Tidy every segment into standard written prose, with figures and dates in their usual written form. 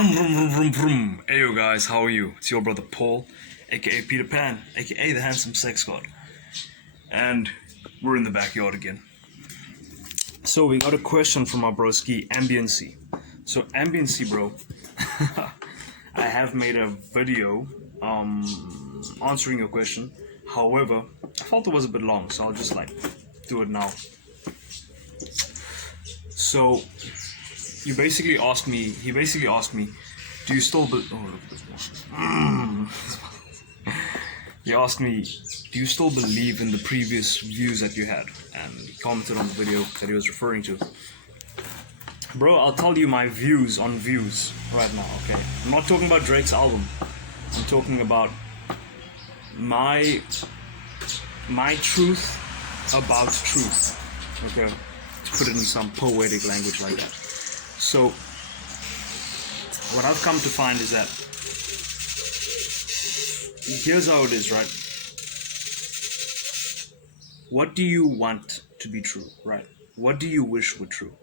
Vroom, vroom, vroom, vroom, vroom. Hey yo guys, how are you? It's your brother Paul, aka Peter Pan, aka the handsome sex god. And we're in the backyard again. So we got a question from our broski, Ambiency. So Ambiency, bro, I have made a video answering your question. However, I felt it was a bit long, so I'll just do it now. So he basically asked me, do you still he asked me, do you still believe in the previous views that you had? And he commented on the video that he was referring to. Bro, I'll tell you my views on views right now, okay? I'm not talking about Drake's album. I'm talking about my truth about truth, okay? To put it in some poetic language like that. So, what I've come to find is that here's how it is, right? What do you want to be true, right? What do you wish were true?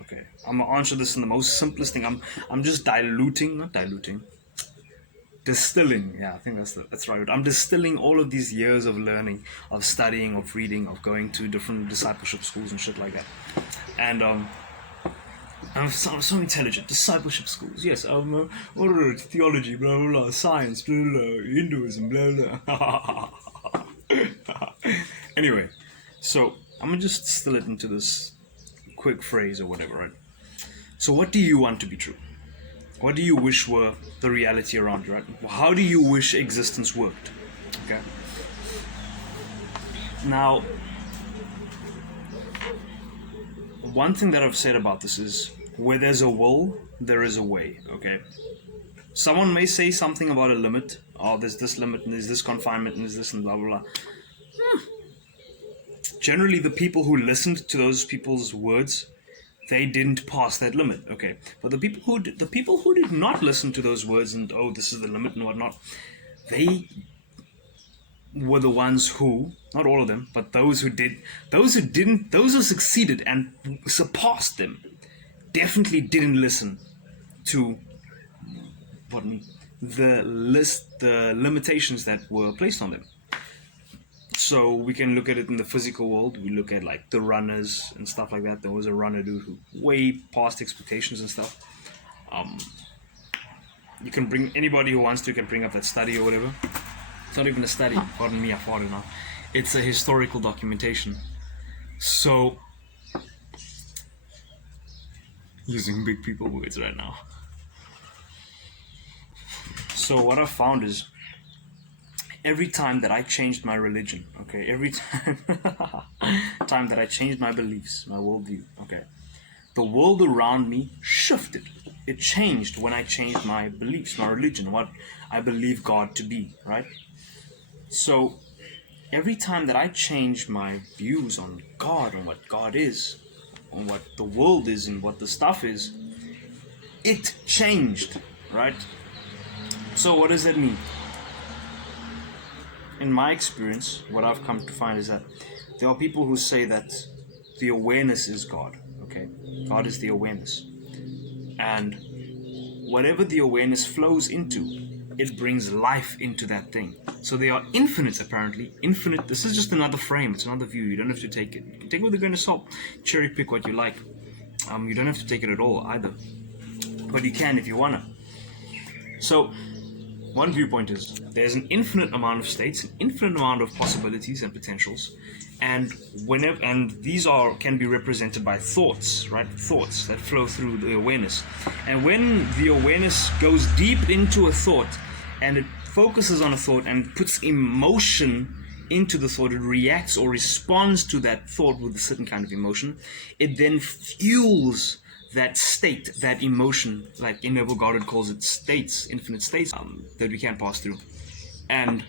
Okay, I'm gonna answer this in the most simplest thing. I'm just distilling. Yeah, I think that's right. I'm distilling all of these years of learning, of studying, of reading, of going to different discipleship schools and shit like that. And I'm so intelligent. Discipleship schools, yes. Theology, blah blah blah, science, blah blah, Hinduism, blah blah. Anyway, so I'm gonna just distill it into this quick phrase or whatever, right? So, what do you want to be true? What do you wish were the reality around you, right? How do you wish existence worked? Okay. Now, one thing that I've said about this is, where there's a will, there is a way, okay? Someone may say something about a limit. Oh, there's this limit, and there's this confinement, and there's this, and blah, blah, blah. Generally, the people who listened to those people's words, they didn't pass that limit, okay? But the people who did not listen to those words and, oh, this is the limit and whatnot, they were the ones who, not all of them, but those who succeeded and surpassed them, definitely didn't listen to the limitations that were placed on them. So we can look at it in the physical world. We look at the runners and stuff like that. There was a runner dude who way past expectations and stuff. You can bring anybody who wants to can bring up that study or whatever. It's not even a study. Pardon me, I farted now. It's a historical documentation. So, using big people words right now. So what I've found is, every time that I changed my religion, okay, every time that I changed my beliefs, my worldview, okay, the world around me shifted. It changed when I changed my beliefs, my religion, what I believe God to be, right? So every time that I change my views on God, on what God is, on what the world is and what the stuff is, it changed, right? So what does that mean? In my experience, what I've come to find is that there are people who say that the awareness is God, okay? God is the awareness. And whatever the awareness flows into, it brings life into that thing. So they are infinite, apparently. Infinite. This is just another frame. It's another view. You don't have to take it. You can take it with a grain of salt. Cherry pick what you like. You don't have to take it at all either. But you can if you wanna. So, one viewpoint is there's an infinite amount of states, an infinite amount of possibilities and potentials, and these can be represented by thoughts, right? Thoughts that flow through the awareness. And when the awareness goes deep into a thought and it focuses on a thought and puts emotion into the thought, it reacts or responds to that thought with a certain kind of emotion, it then fuels that state, that emotion, like in Neville Goddard calls it states, infinite states, that we can't pass through. And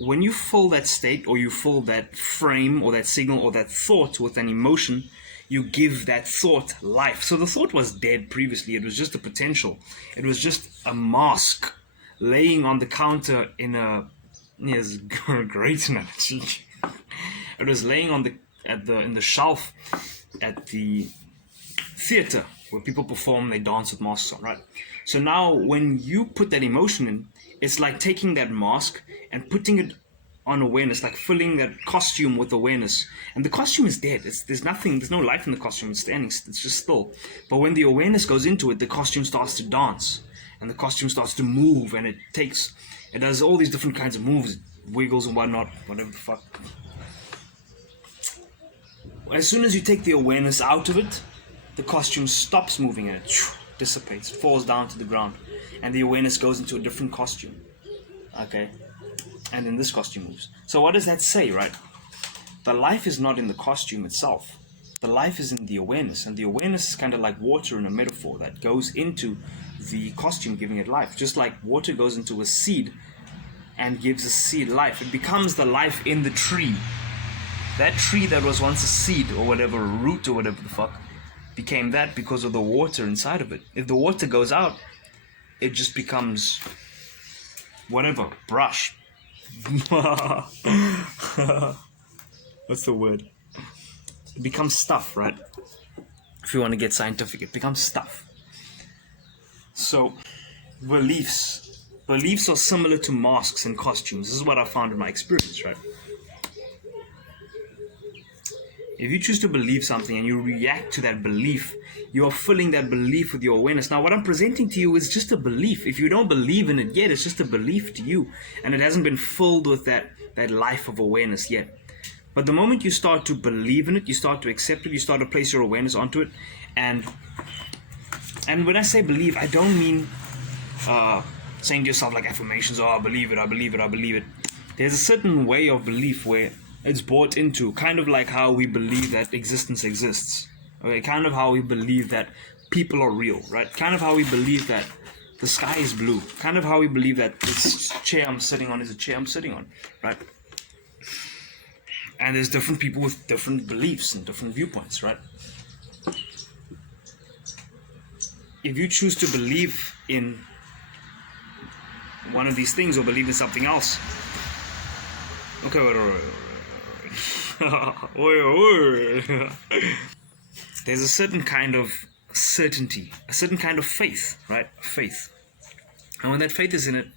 when you fill that state, or you fill that frame, or that signal, or that thought with an emotion, you give that thought life. So the thought was dead previously. It was just a potential. It was just a mask laying on the counter in a... Yes, great analogy. It was laying on the in the shelf at the theater where people perform, they dance with masks on, right? So now when you put that emotion in, it's like taking that mask and putting it on awareness, like filling that costume with awareness. And the costume is dead. There's nothing, there's no life in the costume. It's standing, it's just still. But when the awareness goes into it, the costume starts to dance. And the costume starts to move, and it does all these different kinds of moves, it wiggles and whatnot, whatever the fuck. As soon as you take the awareness out of it, the costume stops moving and it dissipates, falls down to the ground, and the awareness goes into a different costume. Okay? And then this costume moves. So what does that say, right? The life is not in the costume itself. The life is in the awareness, and the awareness is kind of like water in a metaphor that goes into the costume, giving it life. Just like water goes into a seed and gives a seed life. It becomes the life in the tree. That tree that was once a seed or whatever, a root or whatever the fuck, became that because of the water inside of it. If the water goes out, it just becomes whatever, brush. What's the word? It becomes stuff, right? If you want to get scientific, it becomes stuff. So, beliefs are similar to masks and costumes. This is what I found in my experience, right? If you choose to believe something and you react to that belief, you are filling that belief with your awareness. Now, what I'm presenting to you is just a belief. If you don't believe in it yet, it's just a belief to you. And it hasn't been filled with that life of awareness yet. But the moment you start to believe in it, you start to accept it, you start to place your awareness onto it. And when I say believe, I don't mean saying to yourself like affirmations, oh, I believe it, I believe it, I believe it. There's a certain way of belief where it's bought into, kind of like how we believe that existence exists. Okay, kind of how we believe that people are real, right? Kind of how we believe that the sky is blue. Kind of how we believe that this chair I'm sitting on is a chair I'm sitting on, right? And there's different people with different beliefs and different viewpoints, right? If you choose to believe in one of these things or believe in something else, okay, wait. There's a certain kind of certainty, a certain kind of faith, right? Faith. And when that faith is in it,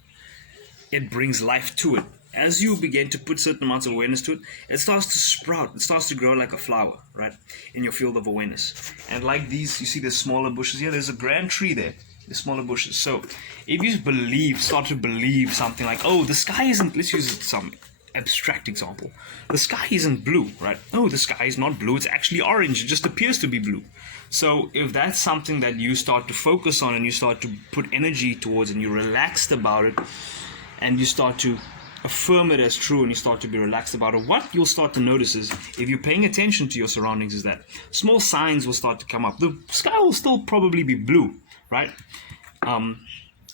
it brings life to it. As you begin to put certain amounts of awareness to it, it starts to sprout, it starts to grow like a flower, right? In your field of awareness. And like these, you see the smaller bushes here, there's a grand tree there, the smaller bushes. So if you start to believe something like, oh, the sky isn't, let's use some abstract example. The sky isn't blue, right? Oh, the sky is not blue, it's actually orange, it just appears to be blue. So if that's something that you start to focus on and you start to put energy towards and you're relaxed about it and you start to affirm it as true and you start to be relaxed about it, what you'll start to notice is, if you're paying attention to your surroundings, is that small signs will start to come up. The sky will still probably be blue, right? And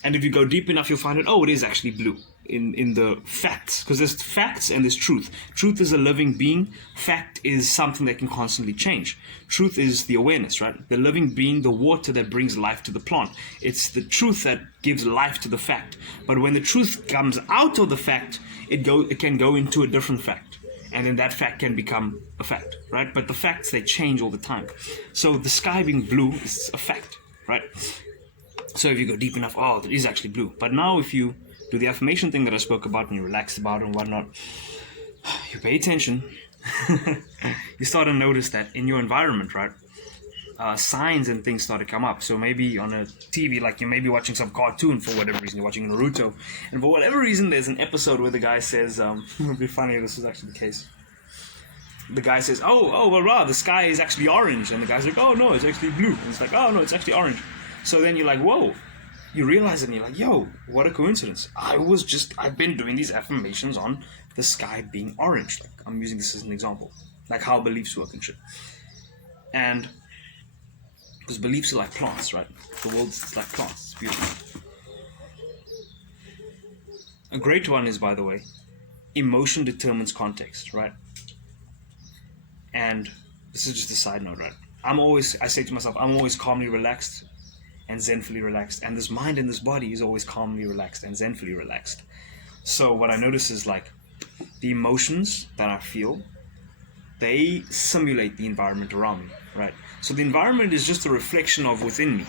if you go deep enough, you'll find that, oh, it is actually blue. In the facts, because there's facts and there's truth. Truth is a living being. Fact is something that can constantly change. Truth is the awareness, right? The living being, the water that brings life to the plant. It's the truth that gives life to the fact. But when the truth comes out of the fact, it can go into a different fact, and then that fact can become a fact, right? But the facts, they change all the time. So the sky being blue is a fact, right? So if you go deep enough, oh, it is actually blue. But now if you do the affirmation thing that I spoke about and you're relaxed about it and whatnot, you pay attention, you start to notice that in your environment, right, signs and things start to come up. So maybe on a TV, like you may be watching some cartoon for whatever reason, you're watching Naruto, and for whatever reason there's an episode where the guy says, it would be funny if this was actually the case. The guy says, oh, well, wow, the sky is actually orange, and the guy's like, oh no, it's actually blue, and it's like, oh no, it's actually orange. So then you're like, whoa. You realize it and you're like, yo, what a coincidence. I've been doing these affirmations on the sky being orange. Like, I'm using this as an example. Like how beliefs work and shit. And, because beliefs are like plants, right? The world is like plants. It's beautiful. A great one is, by the way, emotion determines context, right? And this is just a side note, right? I say to myself, I'm always calmly relaxed and zenfully relaxed, and this mind and this body is always calmly relaxed and zenfully relaxed. So what I notice is, like, the emotions that I feel, they simulate the environment around me, right? So the environment is just a reflection of within me.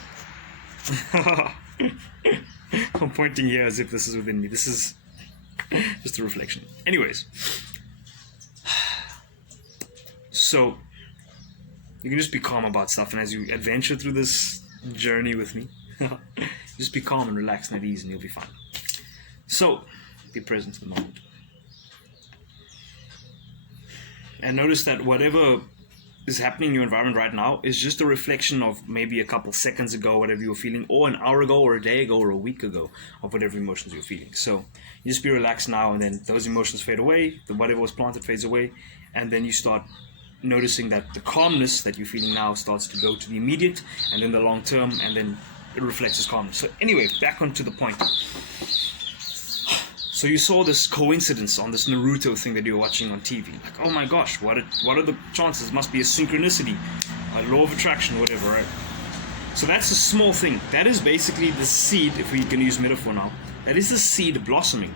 I'm pointing here as if this is within me. This is just a reflection. Anyways, so you can just be calm about stuff, and as you adventure through this journey with me, just be calm and relaxed and at ease, and you'll be fine. So, be present in the moment. And notice that whatever is happening in your environment right now is just a reflection of maybe a couple seconds ago, whatever you were feeling, or an hour ago, or a day ago, or a week ago, of whatever emotions you're feeling. So, you just be relaxed now, and then those emotions fade away, whatever was planted fades away, and then you start noticing that the calmness that you're feeling now starts to go to the immediate, and then the long term, and then it reflects as calmness. So anyway, back onto the point. So you saw this coincidence on this Naruto thing that you were watching on TV. Like, oh my gosh, what are the chances? It must be a synchronicity, a law of attraction, whatever, right? So that's a small thing. That is basically the seed, if we can use metaphor now. That is the seed blossoming.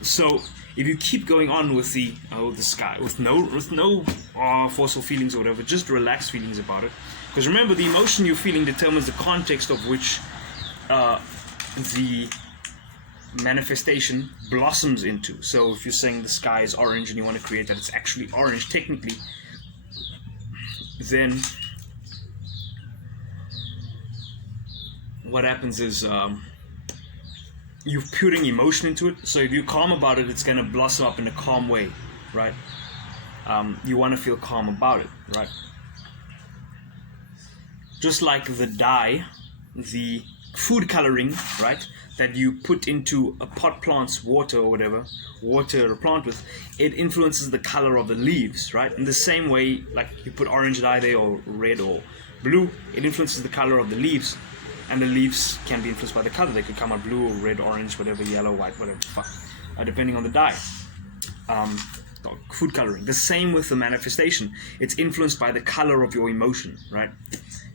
So if you keep going on with the sky, with no forceful feelings or whatever, just relaxed feelings about it. Because remember, the emotion you're feeling determines the context of which the manifestation blossoms into. So if you're saying the sky is orange and you want to create that it's actually orange technically, then what happens is you're putting emotion into it. So if you're calm about it, it's going to blossom up in a calm way, right? You want to feel calm about it, right? Just like the dye, the food coloring, right, that you put into a pot plant's water or whatever, water a plant with, it influences the color of the leaves, right? In the same way, like you put orange dye there or red or blue, it influences the color of the leaves, and the leaves can be influenced by the color. They could come out blue or red, orange, whatever, yellow, white, whatever, depending on the dye. Food coloring. The same with the manifestation. It's influenced by the color of your emotion, right?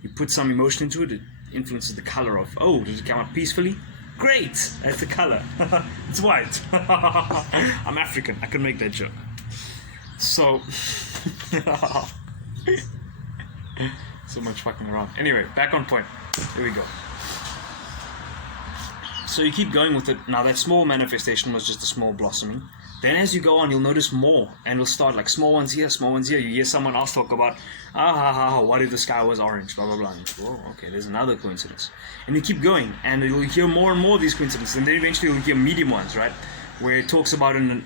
You put some emotion into it, it influences the color of, oh, did it come out peacefully? Great! That's the color. It's white. I'm African. I can make that joke. So, so much fucking around. Anyway, back on point. Here we go. So you keep going with it. Now that small manifestation was just a small blossoming. Then as you go on, you'll notice more, and it'll start like small ones here, small ones here. You hear someone else talk about, what if the sky was orange, blah, blah, blah. And you go, oh, okay, there's another coincidence. And you keep going, and you'll hear more and more of these coincidences, and then eventually you'll hear medium ones, right? Where it talks about in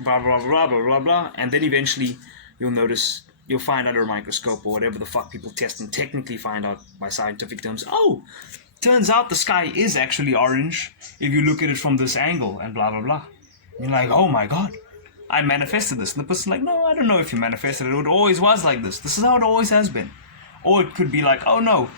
blah, blah, blah, blah, blah, blah, and then eventually you'll notice, you'll find under a microscope or whatever the fuck people test and technically find out by scientific terms, oh, turns out the sky is actually orange if you look at it from this angle, and blah, blah, blah. You're like, oh my god, I manifested this. And the person's like, no, I don't know if you manifested it. It always was like this. This is how it always has been. Or it could be like, oh no,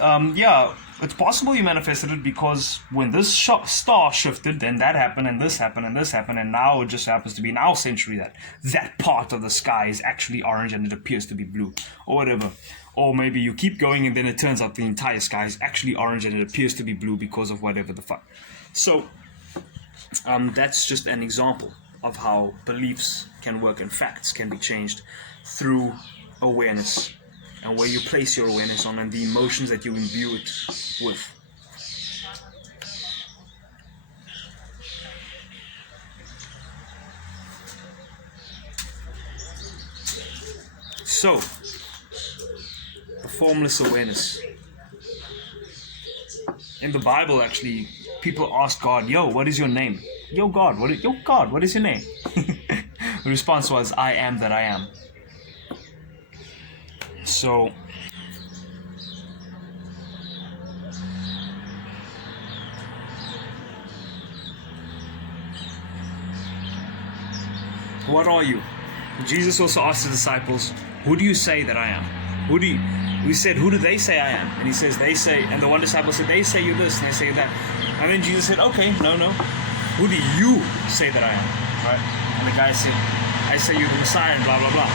yeah, it's possible you manifested it because when this star shifted, then that happened, and this happened, and this happened, and now it just happens to be in our century that part of the sky is actually orange and it appears to be blue, or whatever. Or maybe you keep going and then it turns out the entire sky is actually orange and it appears to be blue because of whatever the fuck. So, that's just an example of how beliefs can work and facts can be changed through awareness and where you place your awareness on and the emotions that you imbue it with. So, the formless awareness. In the Bible, actually, people ask God, yo, what is your name? Yo, God, what is your name? The response was, I am that I am. So, what are you? Jesus also asked the disciples, who do you say that I am? We said, who do they say I am? And he says, they say, and the one disciple said, they say you this, and they say that. And then Jesus said, okay, no. Who do you say that I am? Right? And the guy said, I say you're the Messiah, and blah, blah, blah.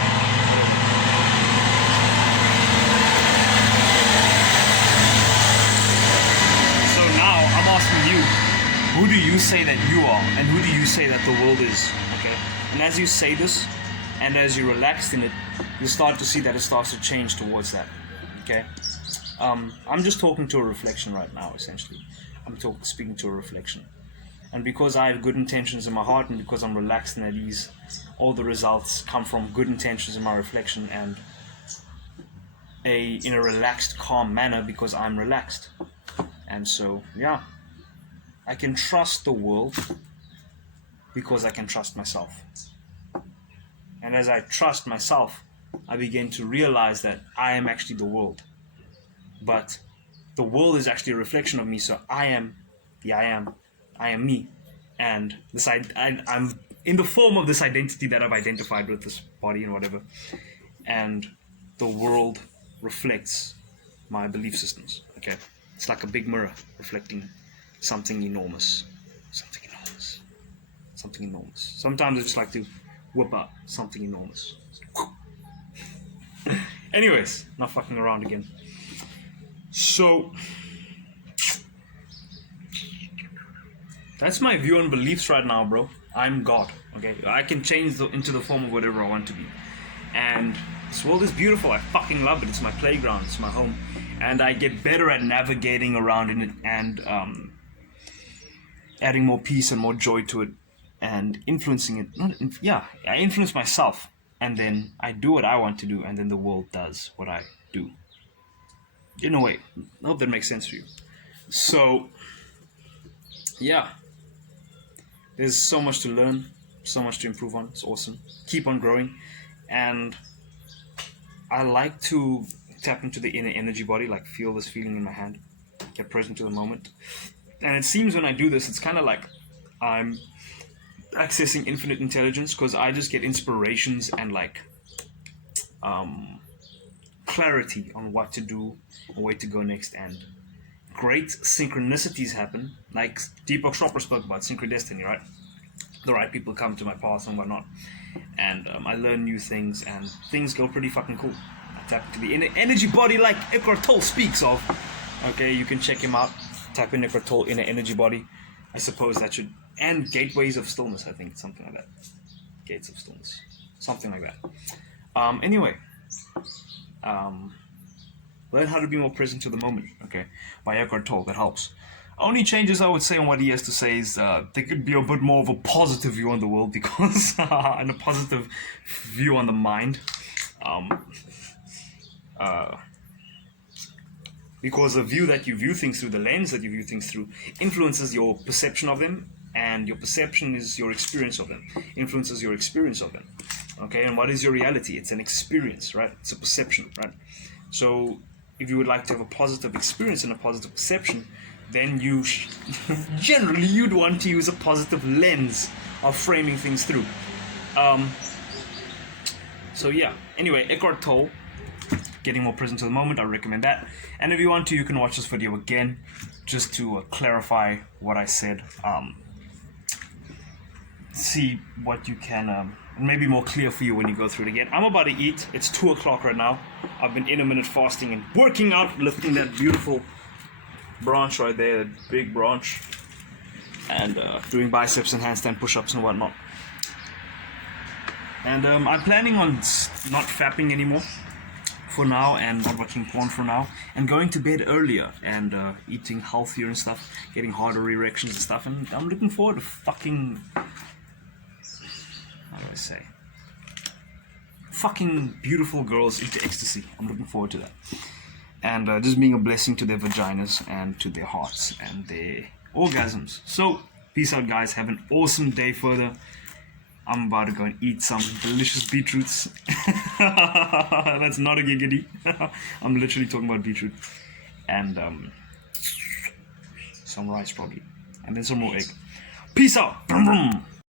So now I'm asking you, who do you say that you are? And who do you say that the world is? Okay? And as you say this, and as you relaxed in it, you'll start to see that it starts to change towards that. Okay? I'm just talking to a reflection right now, essentially. Speaking to a reflection. And because I have good intentions in my heart, and because I'm relaxed and at ease, all the results come from good intentions in my reflection and in a relaxed, calm manner, because I'm relaxed. And so, yeah, I can trust the world because I can trust myself. And as I trust myself, I begin to realize that I am actually the world. But the world is actually a reflection of me, so I am me. And I'm in the form of this identity that I've identified with this body and whatever. And the world reflects my belief systems. Okay, it's like a big mirror reflecting something enormous. Sometimes I just like to whip out something enormous. Anyways, not fucking around again. So that's my view on beliefs right now, bro. I'm God. Okay, I can change into the form of whatever I want to be. And this world is beautiful. I fucking love it. It's my playground. It's my home. And I get better at navigating around in it and adding more peace and more joy to it and influencing it. I influence myself. And then I do what I want to do. And then the world does what I do. In a way. I hope that makes sense for you. So, yeah. There's so much to learn. So much to improve on. It's awesome. Keep on growing. And I like to tap into the inner energy body, like feel this feeling in my hand, get present to the moment. And it seems when I do this, it's kind of like I'm accessing infinite intelligence, because I just get inspirations and like clarity on what to do and where to go next, and great synchronicities happen, like Deepak Chopra spoke about synchrodestiny, right? The right people come to my path and whatnot, and I learn new things, and things go pretty fucking cool. I tap into the inner energy body like Eckhart Tolle speaks of. Okay, you can check him out. Tap in Eckhart Tolle, inner energy body. I suppose that should, and gateways of stillness. I think something like that. Gates of stillness, something like that. Anyway, learn how to be more present to the moment. Okay, by Eckhart Tolle. That helps. Only changes I would say on what he has to say is there could be a bit more of a positive view on the world, because and a positive view on the mind, because the view that you view things through, the lens that you view things through, influences your perception of them, and your perception is your experience of them, influences your experience of them. Okay, and what is your reality? It's an experience, right? It's a perception, right? So if you would like to have a positive experience and a positive perception, then generally you'd want to use a positive lens of framing things through. So yeah, anyway, Eckhart Tolle, getting more present to the moment, I recommend that. And if you want to, you can watch this video again, just to clarify what I said. See what you can, maybe more clear for you when you go through it again. I'm about to eat. It's 2 o'clock right now. I've been intermittent fasting and working out, lifting that beautiful branch right there, that big branch, and doing biceps and handstand push-ups and whatnot. And I'm planning on not fapping anymore for now, and not watching porn for now, and going to bed earlier, and eating healthier and stuff, getting harder erections and stuff, and I'm looking forward to fucking, how do I say, fucking beautiful girls into ecstasy. I'm looking forward to that. And just being a blessing to their vaginas and to their hearts and their orgasms. So, peace out, guys. Have an awesome day further. I'm about to go and eat some delicious beetroots. That's not a giggity. I'm literally talking about beetroot. And some rice, probably. And then some more egg. Peace out. Brum, brum.